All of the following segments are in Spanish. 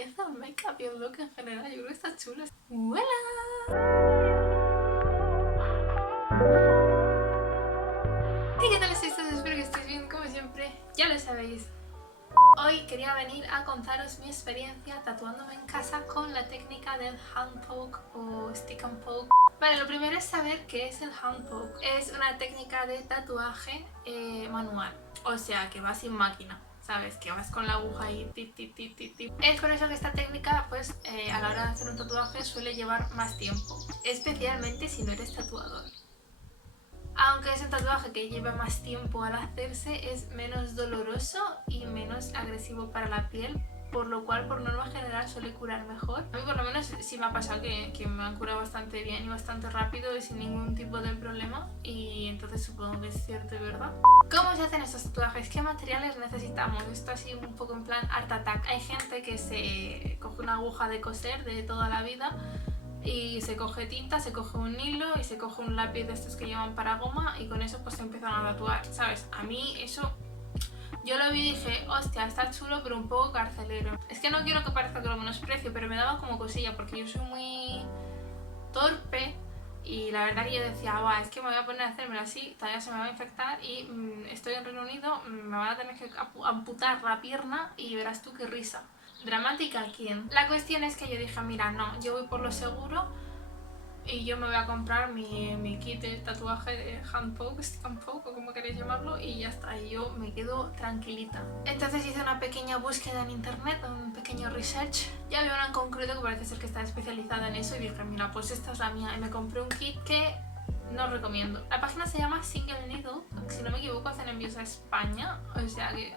belleza, el make-up y el look en general, yo creo que está chulo. ¡Hola! ¿Y qué tal estáis todos? Espero que estéis bien, como siempre, ya lo sabéis. Hoy quería venir a contaros mi experiencia tatuándome en casa con la técnica del hand poke o stick and poke. Vale, lo primero es saber qué es el hand poke. Es una técnica de tatuaje manual, o sea que va sin máquina. ¿Sabes? Que vas con la aguja y tip, tip, tip, tip, tip. Es por eso que esta técnica, pues, a la hora de hacer un tatuaje suele llevar más tiempo, especialmente si no eres tatuador. Aunque es un tatuaje que lleva más tiempo al hacerse, es menos doloroso y menos agresivo para la piel, por lo cual por norma general suele curar mejor. A mí por lo menos sí me ha pasado que me han curado bastante bien y bastante rápido y sin ningún tipo de problema, y entonces supongo que es cierto y verdad. ¿Cómo se hacen estos tatuajes? ¿Qué materiales necesitamos? Esto así un poco en plan Art Attack. Hay gente que se coge una aguja de coser de toda la vida y se coge tinta, se coge un hilo y se coge un lápiz de estos que llevan para goma y con eso pues se empiezan a tatuar, ¿sabes? A mí eso, yo lo vi y dije, hostia, está chulo pero un poco carcelero. Es que no quiero que parezca que lo menosprecio, pero me daba como cosilla porque yo soy muy torpe y la verdad que yo decía, es que me voy a poner a hacérmelo así, todavía se me va a infectar y estoy en Reino Unido, me van a tener que amputar la pierna y verás tú qué risa. ¿Dramática quién? La cuestión es que yo dije, mira, no, yo voy por lo seguro y yo me voy a comprar mi kit de tatuaje de hand poke, stick and poke o como queréis llamarlo, y ya está, y yo me quedo tranquilita. Entonces hice una pequeña búsqueda en internet, un pequeño research, y había una en concreto que parece ser que está especializada en eso y dije, mira, pues esta es la mía, y me compré un kit que no os recomiendo. La página se llama Single Needle, si no me equivoco hacen envíos a España, o sea que...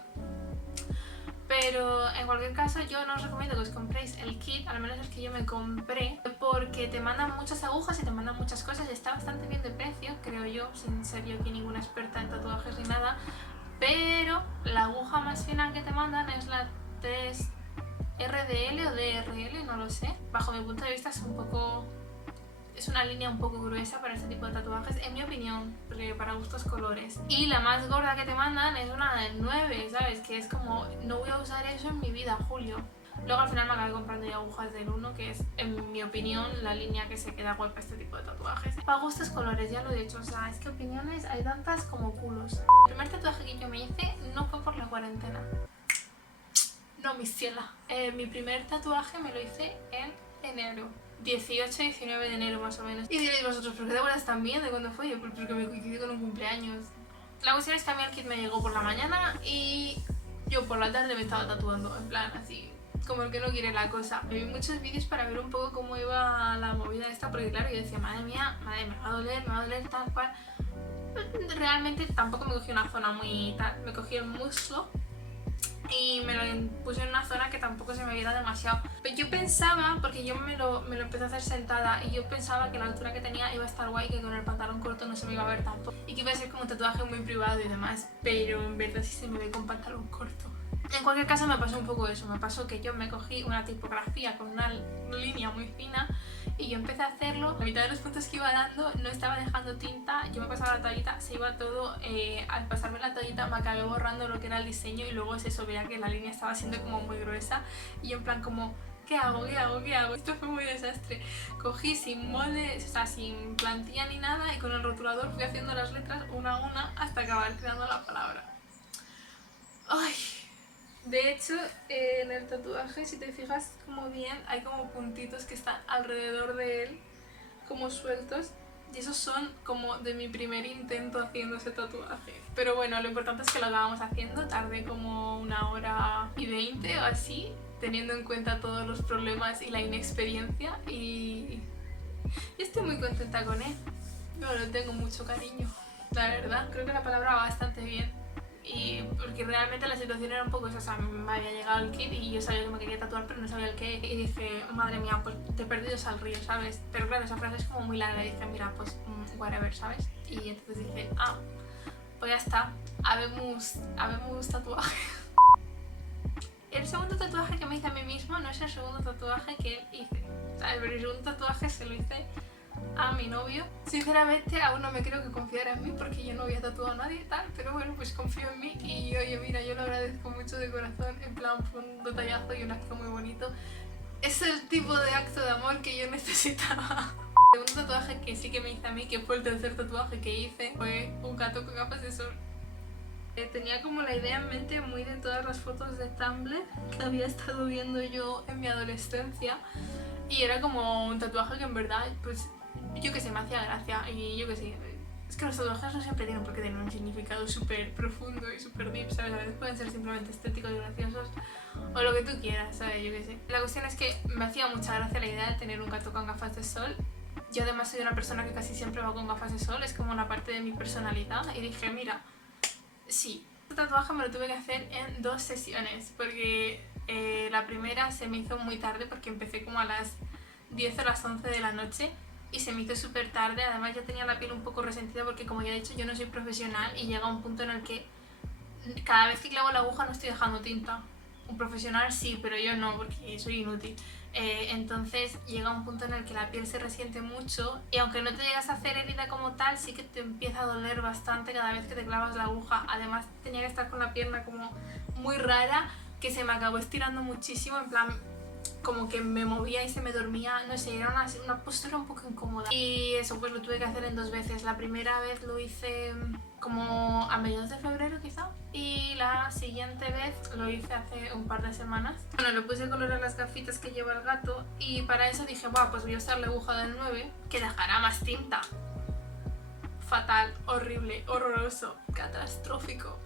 Pero en cualquier caso yo no os recomiendo que os compréis el kit, al menos el que yo me compré, porque te mandan muchas agujas y te mandan muchas cosas y está bastante bien de precio, creo yo, sin ser yo aquí ninguna experta en tatuajes ni nada, pero la aguja más fina que te mandan es la 3 RDL o DRL, no lo sé. Bajo mi punto de vista es una línea un poco gruesa para este tipo de tatuajes, en mi opinión, porque para gustos colores. Y la más gorda que te mandan es una del 9, ¿sabes? Que es como, no voy a usar eso en mi vida, Julio. Luego al final me acabé comprando ya agujas del 1, que es, en mi opinión, la línea que se queda guay para este tipo de tatuajes. Para gustos colores, ya lo he dicho, o sea, es que opiniones hay tantas como culos. El primer tatuaje que yo me hice no fue por la cuarentena. No, mi ciela. Mi primer tatuaje me lo hice en enero. 18-19 de enero más o menos. Y diréis vosotros, ¿pero qué te acuerdas también de cuándo fue? Yo, porque me coincidí con un cumpleaños. La cuestión es que a mí el kit me llegó por la mañana y yo por la tarde me estaba tatuando, en plan así, como el que no quiere la cosa. Me vi muchos vídeos para ver un poco cómo iba la movida esta, porque claro, yo decía, madre mía, me va a doler, tal cual. Realmente tampoco me cogí una zona muy tal, me cogí el muslo y me lo puse en una zona que tampoco se me viera demasiado. Pero yo pensaba, porque yo me lo empecé a hacer sentada y yo pensaba que la altura que tenía iba a estar guay, que con el pantalón corto no se me iba a ver tampoco y que iba a ser como un tatuaje muy privado y demás, pero en verdad sí se me ve con pantalón corto. En cualquier caso me pasó un poco eso, me pasó que yo me cogí una tipografía con una línea muy fina y yo empecé a hacerlo, la mitad de los puntos que iba dando no estaba dejando tinta, yo me pasaba la toallita, se iba todo, al pasarme la toallita me acabé borrando lo que era el diseño y luego se veía que la línea estaba siendo como muy gruesa y yo en plan como, ¿qué hago? Esto fue muy desastre. Cogí sin molde, o sea, sin plantilla ni nada y con el rotulador fui haciendo las letras una a una hasta acabar creando la palabra. Ay... De hecho, en el tatuaje, si te fijas como bien, hay como puntitos que están alrededor de él, como sueltos, y esos son como de mi primer intento haciendo ese tatuaje. Pero bueno, lo importante es que lo acabamos haciendo, tardé como 1 hora y 20 o así, teniendo en cuenta todos los problemas y la inexperiencia, y estoy muy contenta con él. Yo le tengo mucho cariño, la verdad, creo que la palabra va bastante bien. Y porque realmente la situación era un poco esa, o sea, me había llegado el kit y yo sabía que me quería tatuar pero no sabía el qué y dije, madre mía, pues te he perdido al río, ¿sabes? Pero claro, esa frase es como muy larga y dije, mira, pues whatever, ¿sabes? Y entonces dije, pues ya está, habemos tatuaje. El segundo tatuaje que me hice a mí mismo no es el segundo tatuaje que él hice, ¿sabes? Pero el segundo tatuaje se lo hice a mi novio. Sinceramente aún no me creo que confiara en mí porque yo no había tatuado a nadie y tal, pero bueno, pues confío en mí y oye, mira, yo lo agradezco mucho de corazón, en plan fue un detallazo y un acto muy bonito. Es el tipo de acto de amor que yo necesitaba. El segundo tatuaje que sí que me hice a mí, que fue el tercer tatuaje que hice, fue un gato con gafas de sol. Tenía como la idea en mente muy de todas las fotos de Tumblr que había estado viendo yo en mi adolescencia y era como un tatuaje que en verdad, pues yo que sé, me hacía gracia y yo que sé, es que los tatuajes no siempre tienen por qué tener un significado súper profundo y súper deep, ¿sabes? A veces pueden ser simplemente estéticos y graciosos o lo que tú quieras, ¿sabes? Yo que sé. La cuestión es que me hacía mucha gracia la idea de tener un gato con gafas de sol. Yo además soy una persona que casi siempre va con gafas de sol, es como una parte de mi personalidad y dije, mira, sí, este tatuaje me lo tuve que hacer en 2 sesiones porque la primera se me hizo muy tarde porque empecé como a las 10 o las 11 de la noche y se me hizo súper tarde. Además ya tenía la piel un poco resentida porque, como ya he dicho, yo no soy profesional y llega un punto en el que cada vez que clavo la aguja no estoy dejando tinta. Un profesional sí, pero yo no porque soy inútil. Entonces llega un punto en el que la piel se resiente mucho y aunque no te llegas a hacer herida como tal, sí que te empieza a doler bastante cada vez que te clavas la aguja. Además tenía que estar con la pierna como muy rara, que se me acabó estirando muchísimo, en plan como que me movía y se me dormía, no sé, era una postura un poco incómoda. Y eso pues lo tuve que hacer en 2 veces. La primera vez lo hice como a mediados de febrero quizá y la siguiente vez lo hice hace un par de semanas. Bueno, le puse color a las gafitas que lleva el gato y para eso dije, va, pues voy a usar la aguja del 9 que dejará más tinta. Fatal, horrible, horroroso, catastrófico.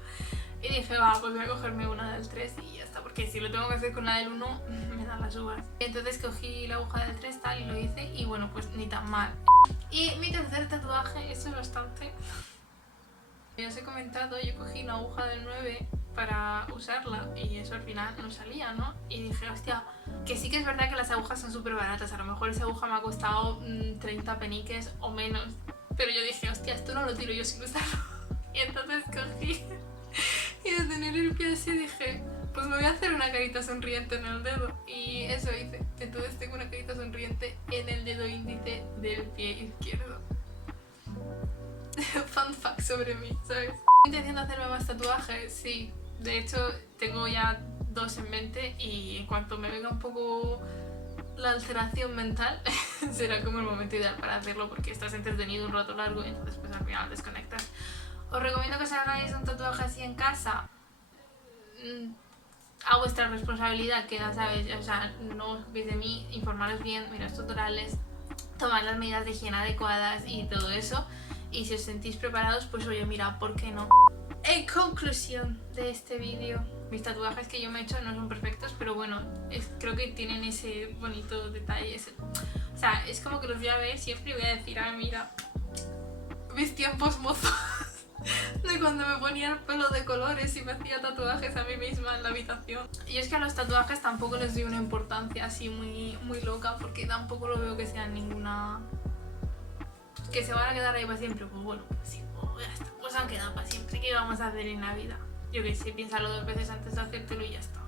Y dije, va, pues voy a cogerme una del 3 y ya está, porque si lo tengo que hacer con la del 1 me dan las uvas. Entonces cogí la aguja del 3 tal y lo hice y bueno, pues ni tan mal. Y mi tercer tatuaje, esto es bastante... Ya os he comentado, yo cogí una aguja del 9 para usarla y eso al final no salía, ¿no? Y dije, hostia, que sí que es verdad que las agujas son súper baratas, a lo mejor esa aguja me ha costado 30 peniques o menos, pero yo dije, hostia, esto no lo tiro yo sin usarlo. Y entonces cogí y de tener el pie así dije, pues me voy a hacer una carita sonriente en el dedo y eso hice. Entonces tengo una carita sonriente en el dedo índice del pie izquierdo. Fun fact sobre mí, ¿sabes? Estoy intentando hacerme más tatuajes, sí. De hecho, tengo ya 2 en mente y en cuanto me venga un poco la alteración mental, será como el momento ideal para hacerlo porque estás entretenido un rato largo y entonces pues al final desconectas. Os recomiendo que os hagáis un tatuaje así en casa. A vuestra responsabilidad queda, ¿sabes? O sea, no os fiéis de mí, informaros bien, mirad tutoriales, tomad las medidas de higiene adecuadas y todo eso. Y si os sentís preparados, pues oye, mira, ¿por qué no? En conclusión de este vídeo, mis tatuajes que yo me he hecho no son perfectos, pero bueno, creo que tienen ese bonito detalle. O sea, es como que los voy a ver siempre y voy a decir, ah, mira, mis tiempos mozos. De cuando me ponía el pelo de colores y me hacía tatuajes a mí misma en la habitación. Y es que a los tatuajes tampoco les doy una importancia así muy loca porque tampoco lo veo que sean ninguna... que se van a quedar ahí para siempre. Pues bueno, pues sí, pues ya está, pues han quedado para siempre. ¿Qué vamos a hacer en la vida? Yo que sé, piénsalo 2 veces antes de hacértelo y ya está.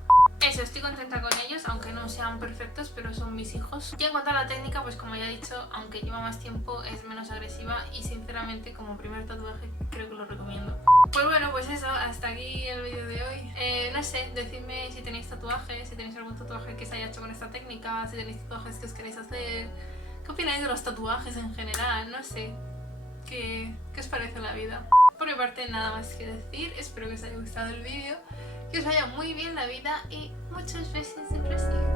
Eso, estoy contenta con ellos, aunque no sean perfectos, pero son mis hijos. Y en cuanto a la técnica, pues como ya he dicho, aunque lleva más tiempo, es menos agresiva y sinceramente como primer tatuaje creo que lo recomiendo. Pues bueno, pues eso, hasta aquí el vídeo de hoy. No sé, decidme si tenéis tatuajes, si tenéis algún tatuaje que se haya hecho con esta técnica, si tenéis tatuajes que os queréis hacer. ¿Qué opináis de los tatuajes en general? No sé, ¿qué os parece la vida? Por mi parte nada más que decir, espero que os haya gustado el vídeo, que os vaya muy bien la vida y muchos besos de presión.